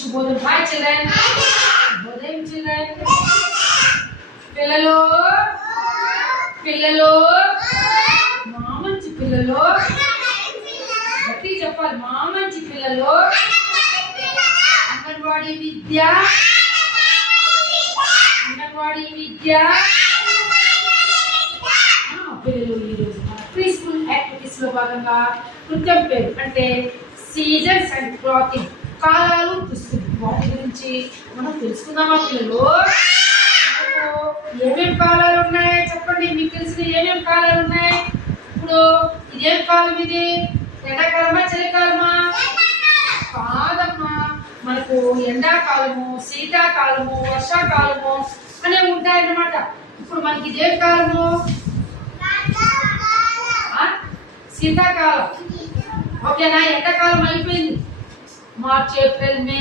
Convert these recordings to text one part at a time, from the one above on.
శుభోదయం. Hi children. శుభోదయం children. పిల్లలు పిల్లలు మా మంచి పిల్లలు గట్టి చెప్పాలి. మా మంచి పిల్లలు అంగన్వాడీ విద్య పిల్లలు ఈరోజు ప్రీ స్కూల్ యాక్టివిటీస్ లో భాగంగా కృత్యం పేరు అంటే సీజన్స్ అండ్ క్లాతింగ్, కాలాలు దుస్తులు, వాటి గురించి మనం తెలుసుకుందామా పిల్లలు? ఏమేమి కాలాలు ఉన్నాయి చెప్పండి. మీకు తెలిసిన ఏమేమి కాలాలు ఉన్నాయి? ఇప్పుడు ఇదేం కాలం? ఇది ఎండాకాలమా చలికాలమా? కాదమ్మా, మనకు ఎండాకాలము, శీతాకాలము, వర్షాకాలము అనేవి ఉంటాయన్నమాట. ఇప్పుడు మనకి ఇదేం కాలము? శీతాకాలం. ఓకేనా? ఎండాకాలం అయిపోయింది. మార్చ్, ఏప్రిల్, మే,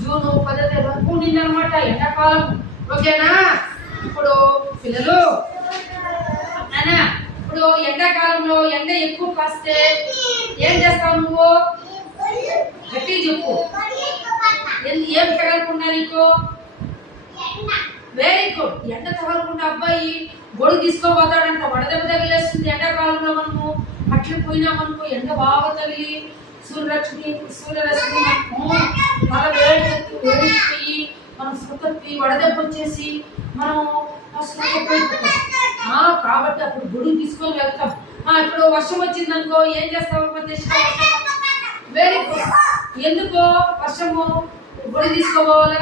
జూన్ 10 వరకు ఉండిందన్నమాట ఎండాకాలం. ఓకేనా? ఇప్పుడు పిల్లలు నానా, ఇప్పుడు ఎండాకాలంలో ఎండ ఎక్కువ కాస్తే ఏం చేస్తావు నువ్వు? గట్టి చెప్పు. ఏం తగలకుండా నీకు? Very good. ఎండ తగలకుండా అబ్బాయి గొడుగు తీసుకోపోతాడంట. వడదెబ్బ తగిలేస్తుంది ఎండాకాలంలో. మనము అట్లా పోయినామనుకో, ఎండ బాగా తగిలి సూర్యరశ్మి బాగా వేడిపోయి మనం సుఖపి వడదెబ్బ వచ్చేసి మనం కాబట్టి అప్పుడు గొడుగు తీసుకొని వెళ్తాం. ఇప్పుడు వర్షం వచ్చిందనుకో ఏం చేస్తావు? Very good. ఎందుకో వర్షము గొడుగు తీసుకోవాలా?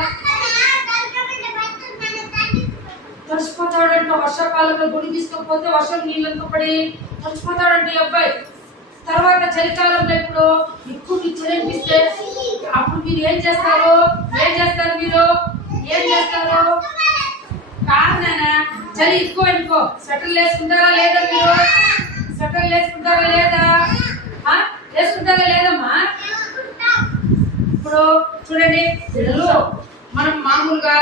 తడిచిపోతాడంట. వర్షాకాలంలో గొడుగు తీసుకోకపోతే వర్షం నీళ్ళంతా పడి తడిచిపోతాడంట ఈ అబ్బాయి. తర్వాత చలికాలంలో ఇప్పుడు ఎక్కువ చలి అనిపిస్తే అప్పుడు మీరు ఏం చేస్తారు? మీరు ఏం చేస్తారు? కారణానా చలి ఎక్కువ అనుకో స్వెటర్లు వేసుకుంటారా లేదా? మీరు స్వెటర్లు వేసుకుంటారా లేదా? వేసుకుంటారా లేదమ్మా? ఇప్పుడు చూడండి పిల్లలు, మనం మామూలుగా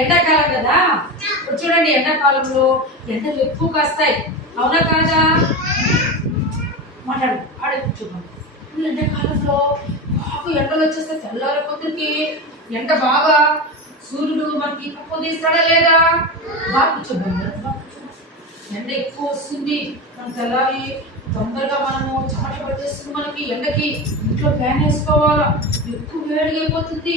ఎండాకాలం కదా. ఇప్పుడు చూడండి, ఎండాకాలంలో ఎండలు ఎక్కువ కాస్తాయి. అవునా కాదా? మాట్లాడు ఆడే కూర్చోమని. ఎండాకాలంలో బాగా ఎండలు వచ్చేస్తే తెల్లారి పొద్దుకి ఎండ బాగా సూర్యుడు మనకి తక్కువ తీస్తాడా లేదా? బాగా కూర్చోమని. ఎండ ఎక్కువ వస్తుంది, మనం తెల్లారి తొందరగా మనము చెమట పట్టేస్తుంది. మనకి ఎండకి ఇంట్లో ఫ్యాన్ వేసుకోవాలా, ఎక్కువ వేడిగా అయిపోతుంది.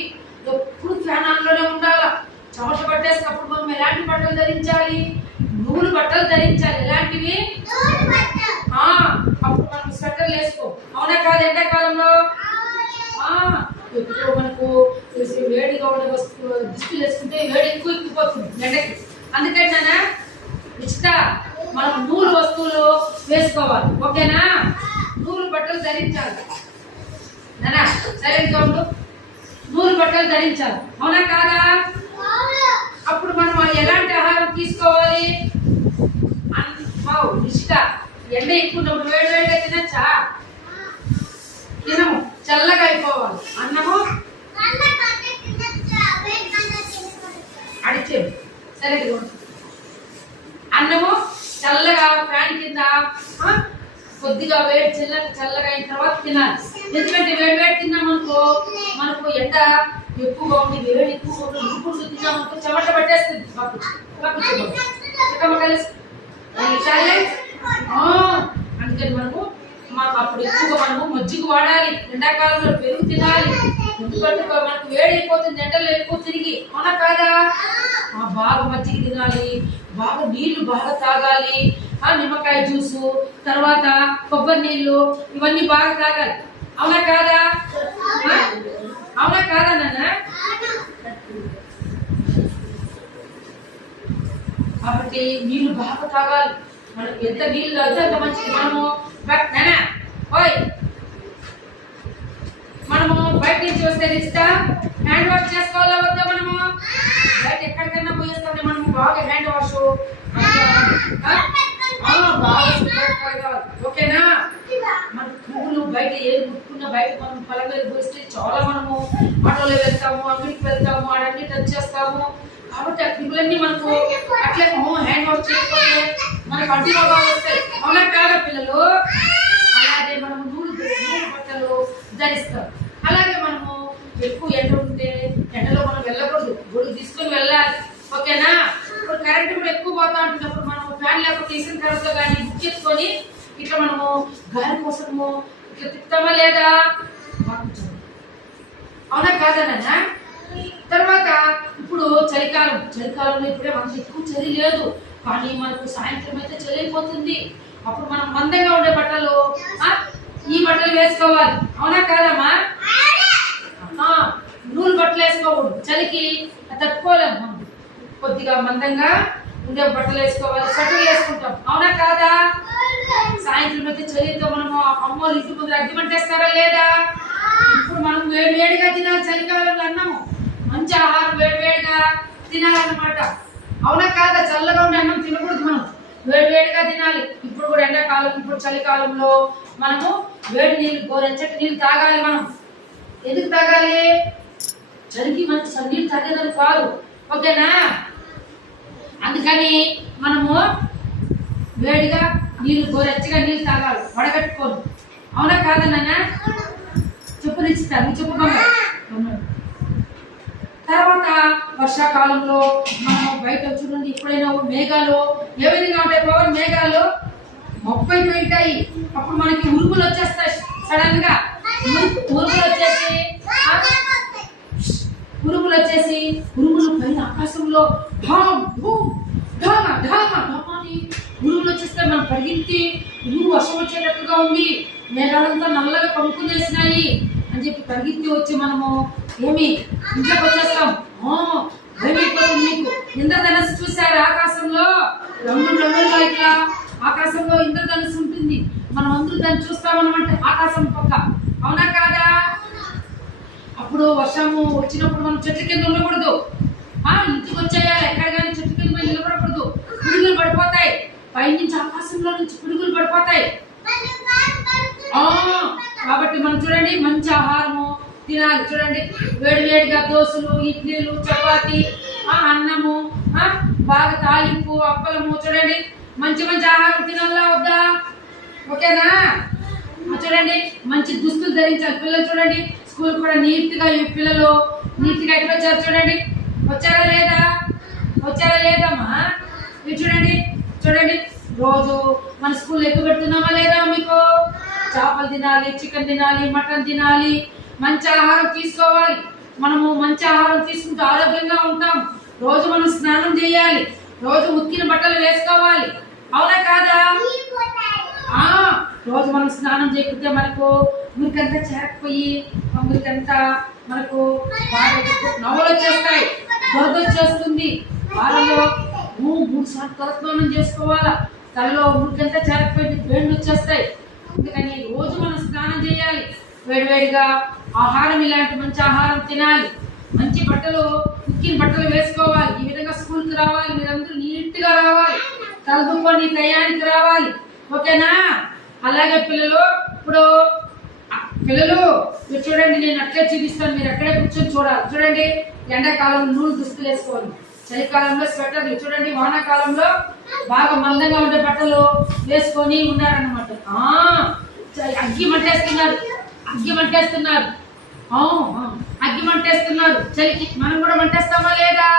ఎప్పుడు ఫ్యాన్ ఆన్లోనే ఉండాలా. చెమట పట్టేసినప్పుడు మనం ఎలాంటి బట్టలు ధరించాలి? నూలు బట్టలు ధరించాలి. ఎలాంటివి? అప్పుడు మనం స్వెటర్లు వేసుకో. అవునా కాదు? ఎండాకాలంలో ఎప్పుడు మనకు వేడిగా ఉండే వస్తువు దుస్తులు వేసుకుంటే వేడి ఎక్కువైపోతుంది ఎండకి. అందుకని నాన్న ఇష్ట మనం నూలు వస్తువులు వేసుకోవాలి. ఓకేనా? నూలు బట్టలు ధరించాలి నానా. సైలెంట్గా ఉండు. నూలు బట్టలు ధరించాలి. అవునా కాదా? అప్పుడు మనం ఎలాంటి ఆహారం తీసుకోవాలి? ఇష్ట ఎండ ఎక్కువ ఉన్నప్పుడు వేడి వేడిగా తినచ్చా? తినము, చల్లగా అయిపోవాలి. అన్నము అడిచేది సరిగ్గా అన్నము చల్లగా ఫ్యాన్ కింద కొద్దిగా వేడి చల్లగా అయిన తర్వాత తినాలి. ఎందుకంటే వేడి తిన్నామనుకో మనకు ఎండ ఎక్కువగా ఉంది, వేడి ఎక్కువ ఇప్పుడు తిన్నామనుకో చెమట పట్టేస్తుంది. అందుకని మాకు అప్పుడు ఎక్కువగా మనము మజ్జిగ వాడాలి. ఎండాకాలంలో పెరుగు తినాలి. ఎందుకంటే మనకు వేడి అయిపోతుంది ఎండలో ఎక్కువ తిరిగి. అవునా కాదా? బాగా మజ్జిగ తినాలి, బాగా నీళ్లు బాగా తాగాలి. నిమ్మకాయ జ్యూసు, తర్వాత కొబ్బరి నీళ్లు, ఇవన్నీ బాగా తాగాలి. అవునా కాదా? అవునా కాదా నాన్న? కాబట్టి నీళ్లు బాగా తాగాలి. మనకి ఎంత నీళ్లు తాగితే అంత మంచిది. మనము బయట నుంచి వస్తే హ్యాండ్ వాష్ చేసుకోవాలా వద్దా? మనము బయట ఎక్కడికైనా పోయేస్తాం, మనము బాగా హ్యాండ్ వాష్ ఓకేనా? మన పువ్వులు బయట ఏది ముట్టుకున్నా బయట మనం పొలంలో పోస్తే చాలా మనము ఆటోలో వెళ్తాము, అంగడికి వెళ్తాము, ఆడన్నీ టచ్ చేస్తాము. కాబట్టి ఆ క్రిములన్నీ మనకు అట్లే హ్యాండ్ వాష్ చేయకపోతే మనకు అంటురోగాలు వస్తాయి. అవునా కాదా పిల్లలు? అలాగే ఇట్లా మనము గాలి కోసము ఇట్లా తిప్పుతామా లేదా? అవునా కాదా నాన్న? తర్వాత ఇప్పుడు చలికాలంలో ఇప్పుడే మనకు ఎక్కువ చలి లేదు, కానీ మనకు సాయంత్రం అయితే చలి అయిపోతుంది. అప్పుడు మనం మందంగా ఉండే బట్టలు ఈ బట్టలు వేసుకోవాలి. అవునా కాదమ్మా? నూలు బట్టలు వేసుకోకూడదు, చలికి తట్టుకోలేము. మనం కొద్దిగా మందంగా ఉండే బట్టలు వేసుకోవాలి, స్వెటర్లు వేసుకుంటాం. అవునా కాదా? సాయంత్రం అయితే చలితో మనము అమ్మోళ్ళు ఇంటి ముందు అగ్గి మంటేస్తారా లేదా? ఇప్పుడు మనం వేడిగా తినాలి. చలికాలంలో అన్నము మంచి ఆహారం వేడిగా తినాలన్నమాట. అవునా కాదా? చల్లగా ఉండే అన్నం తినకూడదు, మనం వేడిగా తినాలి. ఇప్పుడు కూడా ఎండాకాలం, ఇప్పుడు చలికాలంలో మనము వేడి నీళ్ళు, గోరెచ్చటి నీళ్ళు తాగాలి. మనం ఎందుకు తాగాలి? చలికి మంచి నీళ్ళు తాగేదని కాదు, ఓకేనా? అందుకని మనము వేడిగా నీళ్ళు, గోరెచ్చగా నీళ్ళు తాగాలి, వడగట్టుకోను. అవునా కాదా నాన్న? చెప్పు నిచ్చితాను, చెప్పు బంగారు. తర్వాత వర్షాకాలంలో మనం బయట చూడండి, ఎప్పుడైనా మేఘాలు ఏ విధంగా ఉంటాయి? పవన్ మేఘాలు మొప్పైపోయి ఉంటాయి. అప్పుడు మనకి ఉరుములు వచ్చేస్తాయి. సడన్ గా ఉరుములు పైన ఆకాశంలో ఉరుములు వచ్చేస్తే మనం పరిగెత్తి వర్షం వచ్చేటట్టుగా ఉంది, మేఘాలంతా నల్లగా కమ్ముకునేసినాయి అని చెప్పి పరిగెత్తి వచ్చి మనము ఇంట్లోకి వచ్చేస్తాం. భయమైపోతుంది మీకు. ఇంద్రధనస్సు చూసారు? ఆకాశంలో రంగులుగా ఇట్లా ఆకాశంలో ఇంద్రధనస్సు ఉంటుంది. మనం అందరూ దాన్ని చూస్తామన్నమాట ఆకాశం పక్క. అవునా కాదా? అప్పుడు వర్షము వచ్చినప్పుడు మనం చెట్ల కింద ఉండకూడదు, ఇంటికి వచ్చేయాలి. ఎక్కడ కానీ చెట్ల కింద నిలబడకూడదు, పిడుగులు పడిపోతాయి. పైనుంచి ఆకాశంలో నుంచి పిడుగులు పడిపోతాయి. కాబట్టి మనం చూడండి మంచి ఆహారము తినాలి. చూడండి వేడిగా దోశలు, ఇడ్లీలు, చపాతి, అన్నము, బాగా తాలింపు, అప్పలము, చూడండి మంచి ఆహారం తినాలా వద్దా? ఓకేనా? చూడండి మంచి దుస్తులు ధరించాలి పిల్లలు. చూడండి స్కూల్ కూడా నీట్గా, ఈ పిల్లలు నీట్గా ఎక్కడ వచ్చారు? చూడండి వచ్చారా లేదమ్మా? ఇవి చూడండి రోజు మన స్కూల్ ఎక్కువ పెడుతున్నామా లేదా? మీకు చేపలు తినాలి, చికెన్ తినాలి, మటన్ తినాలి, మంచి ఆహారం తీసుకోవాలి. మనము మంచి ఆహారం తీసుకుంటూ ఆరోగ్యంగా ఉంటాం. రోజు మనం స్నానం చేయాలి, రోజు ఉతికిన బట్టలు వేసుకోవాలి. అవునా కాదా? రోజు మనం స్నానం చేయకపోతే మనకు మురికంతా చేరకపోయి మురికంతా మనకు నవ్వులు వచ్చేస్తాయి, దొరద వచ్చేస్తుంది. వారంలో 3 సార్లు తలస్నానం చేసుకోవాలా. తలలో మురికంతా చేరకపోయి వేళ్ళు వచ్చేస్తాయి. అందుకని రోజు మనం స్నానం చేయాలి, వేడిగా ఆహారం, ఇలాంటి మంచి ఆహారం తినాలి, మంచి బట్టలు, ఉక్కిన బట్టలు వేసుకోవాలి. ఈ విధంగా స్కూల్కి రావాలి, మీరందరూ నీట్గా రావాలి, తలదుకొని టయానికి రావాలి. ఓకేనా? అలాగే పిల్లలు మీరు చూడండి, నేను అట్లే చూపిస్తాను, మీరు అక్కడే కూర్చొని చూడాలి. చూడండి ఎండాకాలంలో నూలు దుస్తులు వేసుకోవాలి, చలికాలంలో స్వెటర్లు, చూడండి వానాకాలంలో బాగా మందంగా ఉండే బట్టలు వేసుకొని ఉన్నారన్నమాట. అగ్గి మంటేస్తున్నారు చలికి. మనం కూడా మంటేస్తామా లేదా?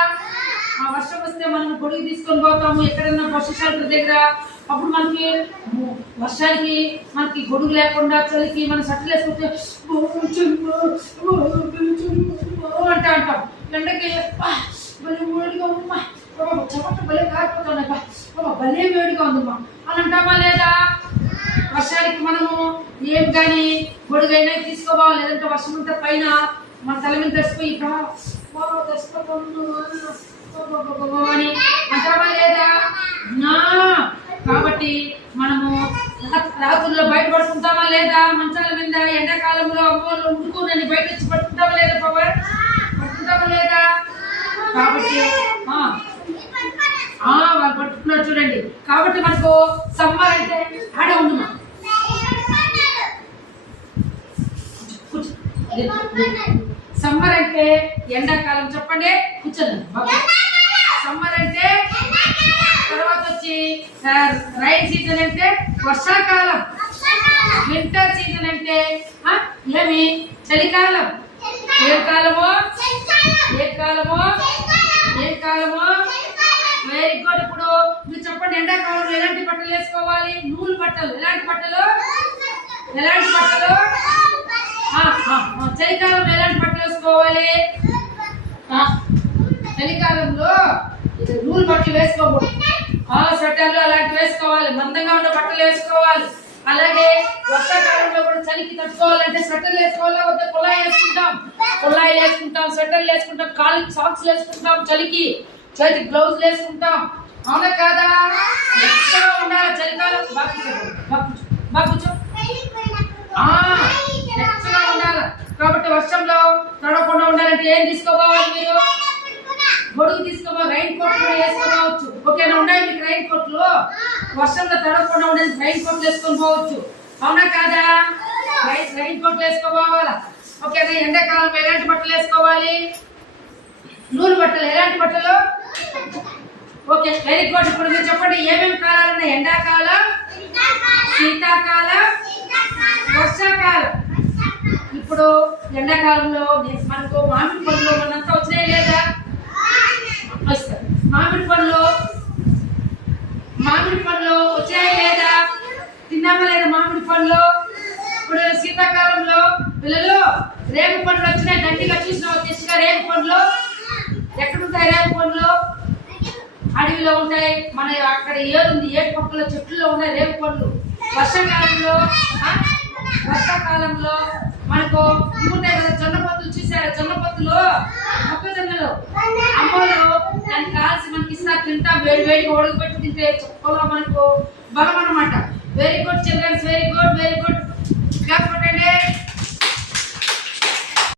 వర్షం వస్తే మనం గొడుగు తీసుకొని పోతాము ఎక్కడన్నా బస్సు షెల్టర్ దగ్గర. అప్పుడు మనకి వర్షానికి మనకి గొడుగు లేకుండా చలికి మనం సట్లు వేసుకుంటే అంటాం. ఎండకి భలే వేడిగా ఉందమ్మా, చప్పట్లు భలే కారిపోతున్నాయి, భలే వేడిగా ఉందమ్మా అని అంటామా లేదా? వర్షానికి మనము ఏం కానీ గొడుగైనా తీసుకోవాలి, లేదంటే వర్షం ఉంటే పైన మన తల మీద తెచ్చిపోయి అని అంటామా లేదా? కాబట్టి మనము రాత్రుల్లో బయట పడుకుంటామా లేదా? మంచాల మీద ఎండాకాలంలో అమ్మోళ్ళు ఉండుకుని బయట వచ్చి పడుకుంటామా లేదా? పడుకుంటామా లేదా? కాబట్టి వాళ్ళు పట్టుకున్నారు చూడండి. కాబట్టి మనకు సమ్మర్ అంటే ఆడే ఉంది, సమ్మర్ అంటే ఎండాకాలం. చెప్పండి కూర్చోండి. సమ్మర్ అంటే, తర్వాత వచ్చి రైన్ సీజన్ అంటే వర్షాకాలం, వింటర్ సీజన్ అంటే చలికాలం. ఏ కాలమో వెరీ గుడ్. ఇప్పుడు మీరు చెప్పండి, ఎండాకాలంలో ఎలాంటి బట్టలు వేసుకోవాలి? నూలు బట్టలు. ఎలాంటి బట్టలు? ఎలాంటి బట్టలు? చలికాలంలో ఎలాంటి బట్టలు వేసుకోవాలి? చలికాలంలో నూలు బట్టలు వేసుకోకూడదు. స్వెటర్లు అలాంటివి వేసుకోవాలి, మందంగా ఉన్న బట్టలు వేసుకోవాలి. అలాగే వర్షాకాలంలో కూడా చలికి తట్టుకోవాలంటే స్వెటర్లు వేసుకోవాలా వద్ద? కుళాయి వేసుకుంటాం, కుళాయిలు వేసుకుంటాం, స్వెటర్లు వేసుకుంటాం, కాళ్ళకి సాక్స్ వేసుకుంటాం, చలికి చేతికి గ్లౌజ్ వేసుకుంటాం. అవునా కాదా? ఎక్కడో ఉండాలి చలికాలం. ఎక్కడో ఉండాలి. కాబట్టి వర్షంలో తడవకుండా ఉండాలంటే ఏం తీసుకోవాలి మీరు? గొడుగు తీసుకోవాలి, రైన్ కోట్ కూడా వేసుకోవచ్చు. ఓకేనా? ఉన్నాయి మీకు రైన్ కోట్లు. వర్షంలో తడవకుండా ఉండేది రైన్ కోట్లు వేసుకొని పోవచ్చు. అవునా కాదా? రైన్ కోట్లు వేసుకోవాలా? ఓకేనా? ఎండాకాలంలో ఎలాంటి బట్టలు వేసుకోవాలి? నూలు బట్టలు. ఎలాంటి బట్టలు? Okay, very good. ఇప్పుడు మీరు చెప్పండి, ఏమేమి కాలాలు ఉన్నాయి? ఎండాకాలం, శీతాకాలం, వర్షాకాలం. ఇప్పుడు ఎండాకాలంలో మనకు మామిడి పండ్లు మనంతా వచ్చినాయి లేదా? మామిడి పండ్లు వచ్చాయి లేదా? తిన్నామా లేదా మామిడి పండ్లు? ఇప్పుడు శీతాకాలంలో పిల్లలు రేగు పండ్లు వచ్చినాయి. దండిగా చూసినా వచ్చేసిగా రేగు పండ్లు. ఎక్కడుంటాయి రేగు పండ్లు? అడవిలో ఉంటాయి. మన అక్కడ ఏడుంది, ఏడు పక్కల చెట్లలో ఉన్నాయి రేగు పండ్లు. వర్షాకాలంలో మనకు ఉంటాయి కదా జొన్న పొత్తులు. చూసారా జొన్న పొత్తులు? మొక్కజొన్నలు అమ్మలు దాన్ని కాల్చి మనకి ఇస్తారు, తింటాం. వేడి వేడిగా ఉడకబెట్టి తింటే చొక్కలో మనకు బలం అన్నమాట. Very good childrens, very good, very